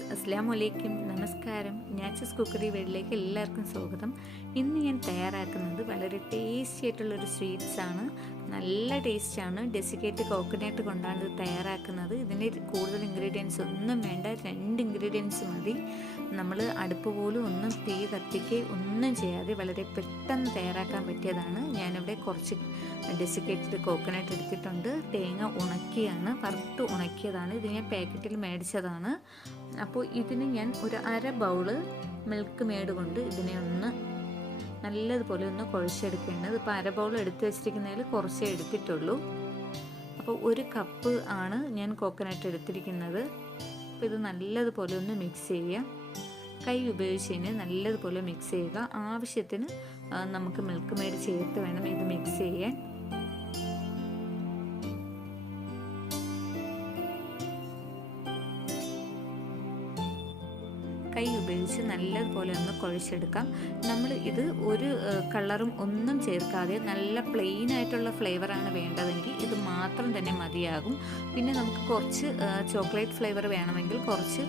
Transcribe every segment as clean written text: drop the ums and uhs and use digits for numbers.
Friends, അസ്സലാമു അലൈക്കും, നമസ്കാരം. ഞാച്ചസ് കുക്കറി വേൾഡിലേക്ക് എല്ലാവർക്കും സ്വാഗതം. ഇന്ന് ഞാൻ തയ്യാറാക്കുന്നത് വളരെ ടേസ്റ്റി ആയിട്ടുള്ളൊരു സ്വീറ്റ്സാണ്. നല്ല ടേസ്റ്റാണ്. ഡെസിക്കേറ്റ് കോക്കനട്ട് കൊണ്ടാണ് ഇത് തയ്യാറാക്കുന്നത്. ഇതിന് കൂടുതൽ ഇൻഗ്രീഡിയൻസ് ഒന്നും വേണ്ട, 2 ഇൻഗ്രീഡിയൻസ് മതി. നമ്മൾ അടുപ്പ് പോലും ഒന്നും തീ ഒന്നും ചെയ്യാതെ വളരെ പെട്ടെന്ന് തയ്യാറാക്കാൻ പറ്റിയതാണ്. ഞാനിവിടെ കുറച്ച് ഡെസിക്കേറ്റഡ് കോക്കനട്ട് എടുത്തിട്ടുണ്ട്. തേങ്ങ ഉണക്കിയാണ്, വറുത്ത് ഉണക്കിയതാണ്. ഇത് ഞാൻ പാക്കറ്റിൽ മേടിച്ചതാണ്. അപ്പോൾ ഇതിന് ഞാൻ ഒരു അര ബൗള് മിൽക്ക് മെയ്ഡ് കൊണ്ട് ഇതിനെ നല്ലതുപോലെ കുഴച്ചെടുക്കേണ്ടത്. ഇപ്പോൾ അര ബൗൾ എടുത്ത് വെച്ചിരിക്കുന്നതിൽ കുറച്ചേ എടുത്തിട്ടുള്ളൂ. അപ്പോൾ 1 കപ്പ് ആണ് ഞാൻ കോക്കനട്ട് എടുത്തിരിക്കുന്നത്. അപ്പോൾ ഇത് നല്ലതുപോലെ മിക്സ് ചെയ്യുക. കൈ ഉപയോഗിച്ച് നല്ലതുപോലെ മിക്സ് ചെയ്യുക. ആവശ്യത്തിന് നമുക്ക് മിൽക്ക് മെയ്ഡ് ചേർത്ത് വേണം ഇത് മിക്സ് ചെയ്യാൻ. കൈ ഉപയോഗിച്ച് നല്ലതുപോലെ കുഴച്ചെടുക്കാം. നമ്മൾ ഇത് ഒരു കളറും ഒന്നും ചേർക്കാതെ നല്ല പ്ലെയിൻ ആയിട്ടുള്ള ഫ്ലേവറാണ് വേണ്ടതെങ്കിൽ ഇത് മാത്രം തന്നെ മതിയാകും. പിന്നെ നമുക്ക് കുറച്ച് ചോക്ലേറ്റ് ഫ്ലേവർ വേണമെങ്കിൽ കുറച്ച്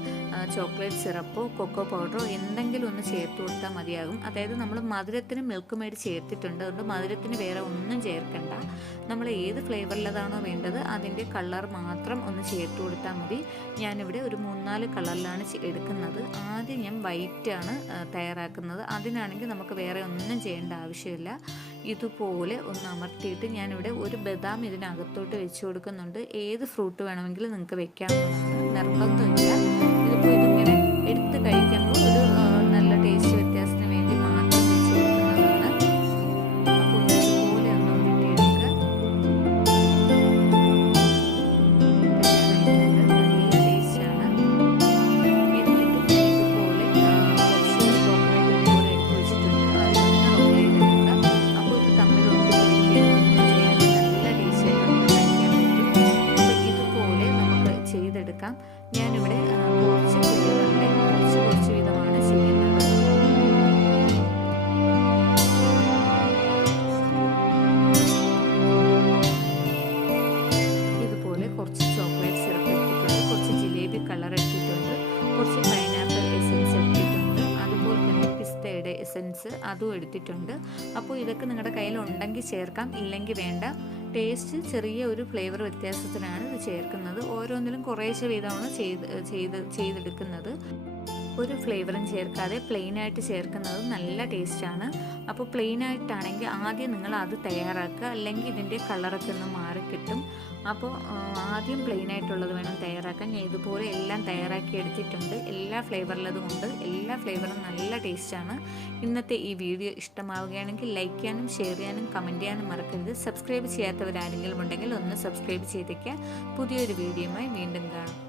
ചോക്ലേറ്റ് സിറപ്പോ കൊക്കോ പൗഡറോ എന്തെങ്കിലും ഒന്ന് ചേർത്ത് കൊടുത്താൽ മതിയാകും. അതായത് നമ്മൾ മധുരത്തിന് മിൽക്ക് മെയ്ഡ് ചേർത്തിട്ടുണ്ട്, അതുകൊണ്ട് മധുരത്തിന് വേറെ ഒന്നും ചേർക്കണ്ട. നമ്മൾ ഏത് ഫ്ലേവറിലതാണോ വേണ്ടത് അതിൻ്റെ കളർ മാത്രം ഒന്ന് ചേർത്ത് കൊടുത്താൽ മതി. ഞാനിവിടെ ഒരു 3-4 കളറിലാണ് എടുക്കുന്നത്. ആദ്യം ഞാൻ വൈറ്റാണ് തയ്യാറാക്കുന്നത്. അതിനാണെങ്കിൽ നമുക്ക് വേറെ ഒന്നും ചെയ്യേണ്ട ആവശ്യമില്ല. ഇതുപോലെ ഒന്ന് അമർത്തിയിട്ട് ഞാനിവിടെ ഒരു ബദാം ഇതിനകത്തോട്ട് വെച്ച് കൊടുക്കുന്നുണ്ട്. ഏത് ഫ്രൂട്ട് വേണമെങ്കിലും നിങ്ങൾക്ക് വെക്കാവുന്നതാണ്, നിർബന്ധമില്ല. ഇതിപ്പോൾ ഇതിങ്ങനെ എടുത്ത് കഴിക്കുമ്പോൾ ഒരു നല്ല ടേസ്റ്റ് വ്യത്യാസത്തിന് വേണ്ടി മാത്രം വെച്ച് കൊടുക്കുന്നതാണ്. അപ്പോൾ ഇതുപോലെ ഒന്ന് ഉരുട്ടിയെടുക്കുക. നല്ല ടേസ്റ്റാണ്. എന്നിട്ട് ഇതുപോലെ കുറച്ച് കോക്കനട്ട് ഇതുപോലെ എടുത്ത് വെച്ചിട്ടുണ്ട്. അതൊന്ന് റോൾ ചെയ്തെടുക്കുക. അപ്പോൾ ഇത് തമ്മിൽ ഒട്ടിപ്പിടിക്കുകയൊന്നും ചെയ്യാതെ നല്ല ടേസ്റ്റായിട്ട് നമുക്ക് കഴിക്കാൻ പറ്റും. അപ്പോൾ ഇതുപോലെ നമുക്ക് ചെയ്തെടുക്കാം. ഞാനിവിടെ കുറച്ച് ഫ്ലേവറിൻ്റെ കുറച്ച് വിധമാണ് ചെയ്യുന്നത്. ഇതുപോലെ കുറച്ച് ചോക്ലേറ്റ് സിറപ്പ് എടുത്തിട്ടുണ്ട്, കുറച്ച് ജിലേബി കളർ എടുത്തിട്ടുണ്ട്, കുറച്ച് പൈനാപ്പിൾ എസൻസ് എടുത്തിട്ടുണ്ട്, അതുപോലെ തന്നെ പിസ്തയുടെ എസൻസ് അതും എടുത്തിട്ടുണ്ട്. അപ്പോൾ ഇതൊക്കെ നിങ്ങളുടെ കയ്യിലുണ്ടെങ്കിൽ ചേർക്കാം, ഇല്ലെങ്കിൽ വേണ്ട. ടേസ്റ്റ് ചെറിയ ഒരു ഫ്ലേവർ വ്യത്യാസത്തിനാണ് ഇത് ചേർക്കുന്നത്. ഓരോന്നിലും കുറേശ്ശെ വീതമാണ് ചെയ്തെടുക്കുന്നത്. ഒരു ഫ്ലേവറും ചേർക്കാതെ പ്ലെയിനായിട്ട് ചേർക്കുന്നത് നല്ല ടേസ്റ്റാണ്. അപ്പോൾ പ്ലെയിനായിട്ടാണെങ്കിൽ ആദ്യം നിങ്ങൾ അത് തയ്യാറാക്കുക, അല്ലെങ്കിൽ ഇതിൻ്റെ കളറൊക്കെ ഒന്ന് മാറിക്കിട്ടും. അപ്പോൾ ആദ്യം പ്ലെയിനായിട്ടുള്ളത് വേണം തയ്യാറാക്കാൻ. ഞാൻ ഇതുപോലെ എല്ലാം തയ്യാറാക്കി എടുത്തിട്ടുണ്ട്. എല്ലാ ഫ്ലേവറിലതും ഉണ്ട്. എല്ലാ ഫ്ലേവറും നല്ല ടേസ്റ്റാണ്. ഇന്നത്തെ ഈ വീഡിയോ ഇഷ്ടമാവുകയാണെങ്കിൽ ലൈക്ക് ചെയ്യാനും ഷെയർ ചെയ്യാനും കമൻറ്റ് ചെയ്യാനും മറക്കരുത്. സബ്സ്ക്രൈബ് ചെയ്യാത്തവരാരെങ്കിലും ഉണ്ടെങ്കിൽ ഒന്ന് സബ്സ്ക്രൈബ് ചെയ്തേക്കുക. പുതിയൊരു വീഡിയോയുമായി വീണ്ടും കാണാം.